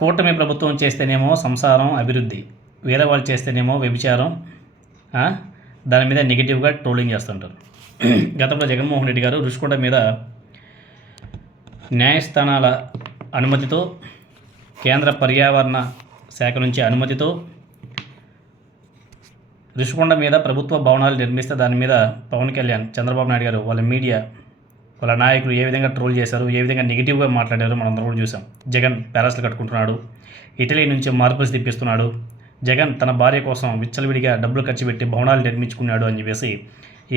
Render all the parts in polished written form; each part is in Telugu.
కూటమి ప్రభుత్వం చేస్తేనేమో సంసారం అభివృద్ధి, వేరే వాళ్ళు చేస్తేనేమో వ్యభిచారం. దాని మీద నెగిటివ్గా ట్రోలింగ్ చేస్తుంటారు. గతంలో జగన్మోహన్ రెడ్డి గారు రుషికొండ మీద న్యాయస్థానాల అనుమతితో, కేంద్ర పర్యావరణ శాఖ నుంచి అనుమతితో రుషికొండ మీద ప్రభుత్వ భవనాలు నిర్మిస్తే దాని మీద పవన్ కళ్యాణ్, చంద్రబాబు నాయుడు గారు, వాళ్ళ మీడియా, వాళ్ళ నాయకులు ఏ విధంగా ట్రోల్ చేశారు, ఏ విధంగా నెగిటివ్గా మాట్లాడారు మనందరం కూడా చూసాం. జగన్ ప్యాలెస్లు కట్టుకుంటున్నాడు, ఇటలీ నుంచి మార్బల్స్ తెప్పిస్తున్నాడు, జగన్ తన భార్య కోసం విచ్చలవిడిగా డబ్బులు ఖర్చు పెట్టి భవనాలు నిర్మించుకున్నాడు అని చెప్పేసి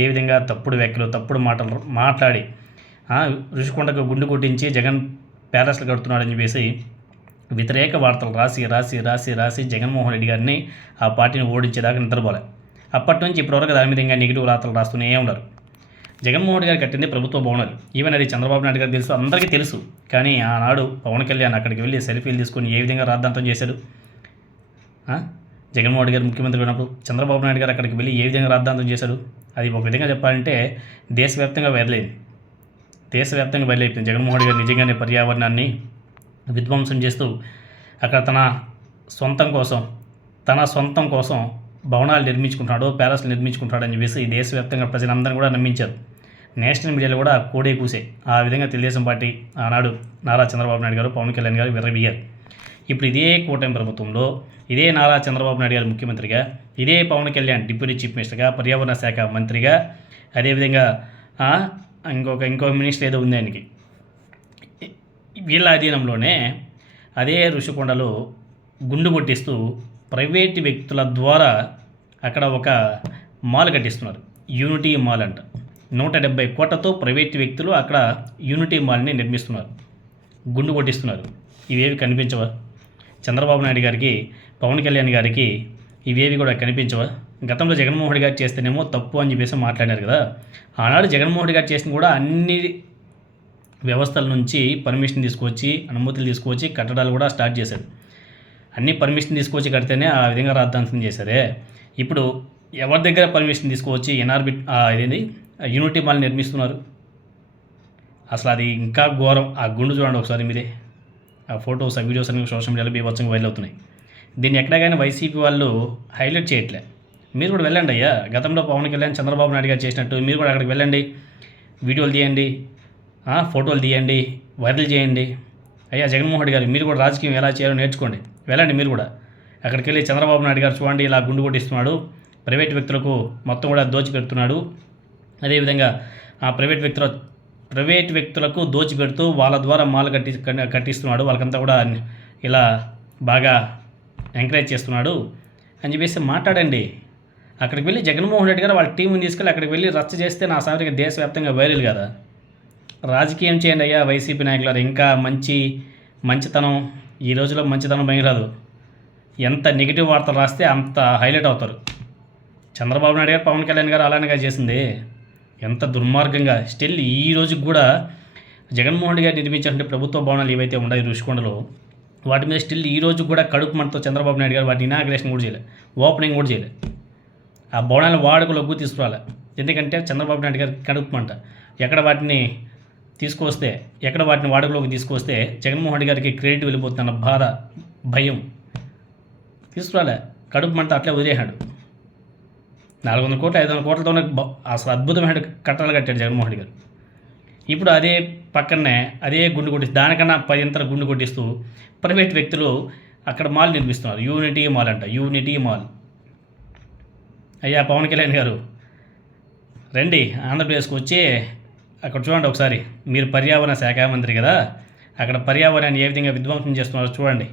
ఏ విధంగా తప్పుడు వ్యాఖ్యలు, తప్పుడు మాటలు మాట్లాడి రుషికొండకు గుండు కొట్టించి జగన్ ప్యాలెస్లు కడుతున్నాడు అని చెప్పేసి వ్యతిరేక వార్తలు రాసి రాసి రాసి రాసి జగన్మోహన్ రెడ్డి గారిని ఆ పార్టీని ఓడించేదాకా నిద్రపోలే. అప్పటి నుంచి ఇప్పటివరకు దాని మీద ఇంకా నెగిటివ్ వార్తలు రాస్తూనే ఉన్నారు. జగన్మోహన్ రెడ్డి గారు కట్టింది ప్రభుత్వ భవనాలు. ఈవెన్ అది చంద్రబాబు నాయుడు గారు తెలుసు, అందరికీ తెలుసు. కానీ ఆనాడు పవన్ కళ్యాణ్ అక్కడికి వెళ్ళి సెల్ఫీలు తీసుకొని ఏ విధంగా రాద్ధాంతం చేశాడు. జగన్మోహన్ రెడ్డి గారు ముఖ్యమంత్రి ఉన్నప్పుడు చంద్రబాబు నాయుడు గారు అక్కడికి వెళ్ళి ఏ విధంగా రాద్ధాంతం చేశాడు. అది ఒక విధంగా చెప్పాలంటే దేశవ్యాప్తంగా వైరలైంది. దేశవ్యాప్తంగా బయలుదేరింది. జగన్మోహన్ రెడ్డి గారు నిజంగానే పర్యావరణాన్ని విధ్వంసం చేస్తూ అక్కడ తన సొంతం కోసం భవనాలు నిర్మించుకుంటాడు, ప్యాలెస్లు నిర్మించుకుంటాడు అని చెప్పేసి దేశవ్యాప్తంగా ప్రజలందరూ కూడా నమ్మించారు. నేషనల్ మీడియాలో కూడా కోడే కూసే. ఆ విధంగా తెలుగుదేశం పార్టీ ఆనాడు నారా చంద్రబాబు నాయుడు గారు, పవన్ కళ్యాణ్ గారు విర్రవీగారు. ఇప్పుడు ఇదే కూటమి ప్రభుత్వంలో ఇదే నారా చంద్రబాబు నాయుడు గారు ముఖ్యమంత్రిగా, ఇదే పవన్ కళ్యాణ్ డిప్యూటీ చీఫ్ మినిస్టర్గా, పర్యావరణ శాఖ మంత్రిగా, అదేవిధంగా ఇంకో మినిస్టర్ ఏదో ఉంది ఆయనకి, వీళ్ళ అధీనంలోనే అదే రుషికొండలో గుండు కొట్టిస్తూ ప్రైవేటు వ్యక్తుల ద్వారా అక్కడ ఒక మాల్ కట్టిస్తున్నారు. యూనిటీ మాల్ అంట. 170 కోట్లతో ప్రైవేటు వ్యక్తులు అక్కడ యూనిటీ మాల్ని నిర్మిస్తున్నారు, గుండు కొట్టిస్తున్నారు. ఇవేవి కనిపించవా చంద్రబాబు నాయుడు గారికి, పవన్ కళ్యాణ్ గారికి? ఇవేవి కూడా కనిపించవా? గతంలో జగన్మోహన్ రెడ్డి గారు చేస్తేనేమో తప్పు అని చెప్పేసి మాట్లాడారు కదా. ఆనాడు జగన్మోహన్ రెడ్డి గారు చేసిన కూడా అన్ని వ్యవస్థల నుంచి పర్మిషన్ తీసుకొచ్చి, అనుమతులు తీసుకొచ్చి కట్టడాలు కూడా స్టార్ట్ చేశారు. అన్ని పర్మిషన్ తీసుకొచ్చి కడితేనే ఆ విధంగా రాద్ధాంతం చేశారే. ఇప్పుడు ఎవరి దగ్గర పర్మిషన్ తీసుకువచ్చి ఇదేంటి యూనిటీ మాల్ నిర్మిస్తున్నారు? అసలు అది ఇంకా ఘోరం. ఆ గుండు చూడండి ఒకసారి మీరే. ఆ ఫొటోస్, ఆ వీడియోస్ అన్ని సోషల్ మీడియాలో బీభత్సంగా వైరల్ అవుతున్నాయి. దీన్ని ఎక్కడ కానీ వైసీపీ వాళ్ళు హైలైట్ చేయట్లే. మీరు కూడా వెళ్ళండి అయ్యా. గతంలో పవన్ కళ్యాణ్, చంద్రబాబు నాయుడు గారు చేసినట్టు మీరు కూడా అక్కడికి వెళ్ళండి, వీడియోలు తీయండి, ఫోటోలు తీయండి, వైరల్ చేయండి. అయ్యా జగన్మోహన్ రెడ్డి గారు, మీరు కూడా రాజకీయం ఎలా చేయాలో నేర్చుకోండి. వెళ్ళండి మీరు కూడా. అక్కడికి వెళ్ళి చంద్రబాబు నాయుడు గారు చూడండి ఇలా గుండు కొట్టిస్తున్నాడు, ప్రైవేట్ వ్యక్తులకు మొత్తం కూడా దోచిపెడుతున్నాడు, అదేవిధంగా ఆ ప్రైవేట్ వ్యక్తులకు దోచిపెడుతూ వాళ్ళ ద్వారా మాల్ కట్టిస్తున్నాడు, వాళ్ళకంతా కూడా ఇలా బాగా ఎంకరేజ్ చేస్తున్నాడు అని చెప్పేసి మాట్లాడండి. అక్కడికి వెళ్ళి జగన్మోహన్ రెడ్డి గారు వాళ్ళ టీంని తీసుకెళ్ళి అక్కడికి వెళ్ళి రచ్చ చేస్తే నా సారికి దేశవ్యాప్తంగా వైరల్ కదా. రాజకీయం చేయండి అయ్యా వైసీపీ నాయకులు. ఇంకా మంచితనం ఈ రోజులో మంచితనం భయరాదు. ఎంత నెగిటివ్ వార్తలు రాస్తే అంత హైలైట్ అవుతారు. చంద్రబాబు నాయుడు గారు, పవన్ కళ్యాణ్ గారు అలానే చేసింది. ఎంత దుర్మార్గంగా స్టిల్ ఈ రోజుకి కూడా జగన్మోహన్ రెడ్డి గారు నిర్మించినటువంటి ప్రభుత్వ భవనాలు ఏవైతే ఉన్నాయి రుషికొండలో, వాటి మీద స్టిల్ ఈ రోజు కూడా కడుపు మంటతో చంద్రబాబు నాయుడు గారు వాటి ఇనాగ్రేషన్ కూడా చేయలేదు, ఓపెనింగ్ కూడా చేయలేదు. ఆ భవనాలు వాడుకలోకి తీసుకురాలే. ఎందుకంటే చంద్రబాబు నాయుడు గారు కడుపు మంట. ఎక్కడ వాటిని వాడుకలోకి తీసుకొస్తే జగన్మోహన్ రెడ్డి గారికి క్రెడిట్ వెళ్ళిపోతున్న బాధ, భయం తీసుకురాలే. కడుపు మంట అట్లే వదిలేశాడు. 400 కోట్లు 500 కోట్లతోనే అసలు అద్భుతమైన కట్టడాలు కట్టాడు జగన్మోహన్ రెడ్డి గారు. ఇప్పుడు అదే పక్కనే అదే గుండు కొట్టి, దానికన్నా 10 ఇంతల గుండు కొట్టిస్తూ ప్రైవేట్ వ్యక్తులు అక్కడ మాల్ నిర్మిస్తున్నారు. యూనిటీ మాల్ అంట, యూనిటీ మాల్. అయ్యా పవన్ కళ్యాణ్ గారు రండి ఆంధ్రప్రదేశ్కి వచ్చి అక్కడ చూడండి ఒకసారి. మీరు పర్యావరణ శాఖ మంత్రి కదా, అక్కడ పర్యావరణాన్ని ఏ విధంగా విధ్వంసం చేస్తున్నారో చూడండి.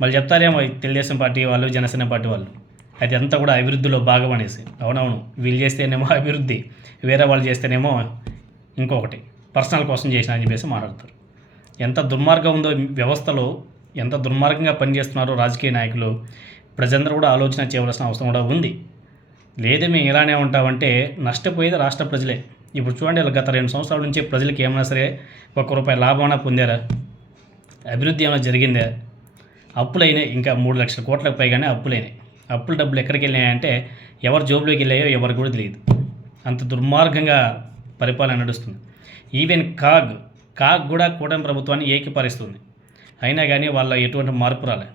మళ్ళీ చెప్తారేమో తెలుగుదేశం పార్టీ వాళ్ళు, జనసేన పార్టీ వాళ్ళు అది అంతా కూడా అభివృద్ధిలో భాగం అనేసి. అవునవును, వీళ్ళు చేస్తేనేమో అభివృద్ధి, వేరే వాళ్ళు చేస్తేనేమో ఇంకొకటి పర్సనల్ కోసం చేసిన అని చెప్పేసి మాట్లాడతారు. ఎంత దుర్మార్గం ఉందో వ్యవస్థలో, ఎంత దుర్మార్గంగా పనిచేస్తున్నారో రాజకీయ నాయకులు. ప్రజలందరూ కూడా ఆలోచన చేయవలసిన అవసరం కూడా ఉంది. లేదు మేము ఇలానే ఉంటామంటే నష్టపోయేది రాష్ట్ర ప్రజలే. ఇప్పుడు చూడండి, గత 2 సంవత్సరాల నుంచి ప్రజలకి ఏమైనా సరే ₹1 లాభమైనా పొందారా? అభివృద్ధి ఏమైనా జరిగిందా? అప్పులైనాయి. ఇంకా 3 లక్షల కోట్లకు పైగానే అప్పులైనాయి. అప్పుల డబ్బులు ఎక్కడికి వెళ్ళినాయంటే ఎవరి జోబులోకి వెళ్ళాయో ఎవరికి కూడా తెలియదు. అంత దుర్మార్గంగా పరిపాలన నడుస్తుంది. ఈవెన్ కాగ్ కూడా కూటమి ప్రభుత్వాన్ని ఏకీపరిస్తుంది. అయినా కానీ వాళ్ళ ఎటువంటి మార్పు రాలే.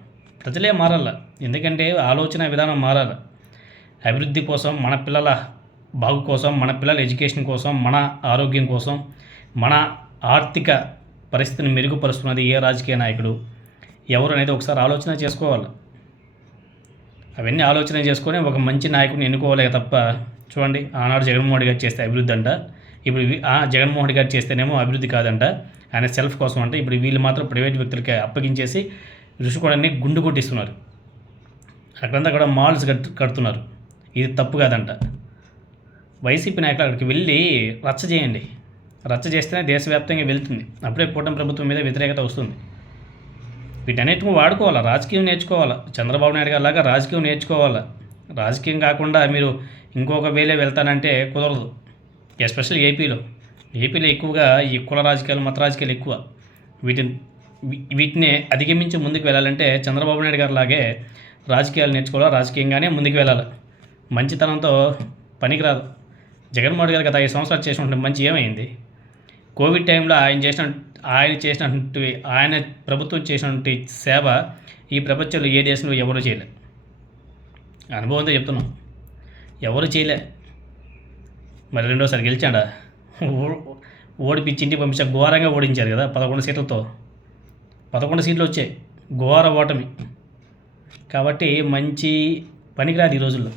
ప్రజలే మారాల, ఎందుకంటే ఆలోచన విధానం మారాలి. అభివృద్ధి కోసం, మన పిల్లల బాగు కోసం, మన పిల్లల ఎడ్యుకేషన్ కోసం, మన ఆరోగ్యం కోసం, మన ఆర్థిక పరిస్థితిని మెరుగుపరుస్తున్నది ఏ రాజకీయ నాయకుడు ఎవరు అనేది ఒకసారి ఆలోచన చేసుకోవాలి. అవన్నీ ఆలోచన చేసుకొని ఒక మంచి నాయకుడిని ఎన్నుకోవాలి తప్ప, చూడండి ఆనాడు జగన్మోహన్ రెడ్డి గారు చేస్తే అభివృద్ధి అంట, ఇప్పుడు జగన్మోహన్ రెడ్డి గారు చేస్తేనేమో అభివృద్ధి కాదంట, ఆయన సెల్ఫ్ కోసం అంటే. ఇప్పుడు వీళ్ళు మాత్రం ప్రైవేట్ వ్యక్తులకి అప్పగించేసి రుషికొండని గుండు కొట్టిస్తున్నారు, అక్కడంతా కూడా మాల్స్ కడుతున్నారు. ఇది తప్పు కాదంట. వైసీపీ నాయకులు అక్కడికి వెళ్ళి రచ్చ చేయండి, రచ్చ చేస్తేనే దేశవ్యాప్తంగా వెళ్తుంది, అప్పుడే కూటమి ప్రభుత్వం మీద వ్యతిరేకత వస్తుంది. వీటన్నిటిని వాడుకోవాలా, రాజకీయం నేర్చుకోవాలా, చంద్రబాబు నాయుడు గారి లాగా రాజకీయం నేర్చుకోవాలా. రాజకీయం కాకుండా మీరు ఇంకొక వేలే వెళ్తానంటే కుదరదు. ఎస్పెషల్లీ ఏపీలో ఎక్కువగా ఈ కుల రాజకీయాలు, మత రాజకీయాలు ఎక్కువ. వీటిని అధిగమించి ముందుకు వెళ్ళాలంటే చంద్రబాబు నాయుడు గారి లాగే రాజకీయాలు నేర్చుకోవాలా, రాజకీయంగానే ముందుకు వెళ్ళాలి. మంచితనంతో పనికిరాదు. జగన్మోహన్ రెడ్డి గారు గత 5 సంవత్సరాలు చేసినటువంటి మంచి ఏమైంది? కోవిడ్ టైంలో ఆయన ప్రభుత్వం చేసినటువంటి సేవ ఈ ప్రపంచంలో ఏ దేశంలో ఎవరూ చేయలే. అనుభవంతో చెప్తున్నాం, ఎవరు చేయలే. మరి రెండోసారి గెలిచాడా? ఓడిపించి ఇంటికి పంపించా, ఘోరంగా ఓడించారు కదా 11 సీట్లతో. 11 సీట్లు వచ్చాయి, ఘోర ఓటమి. కాబట్టి మంచి పనికిరాదు ఈ రోజుల్లో.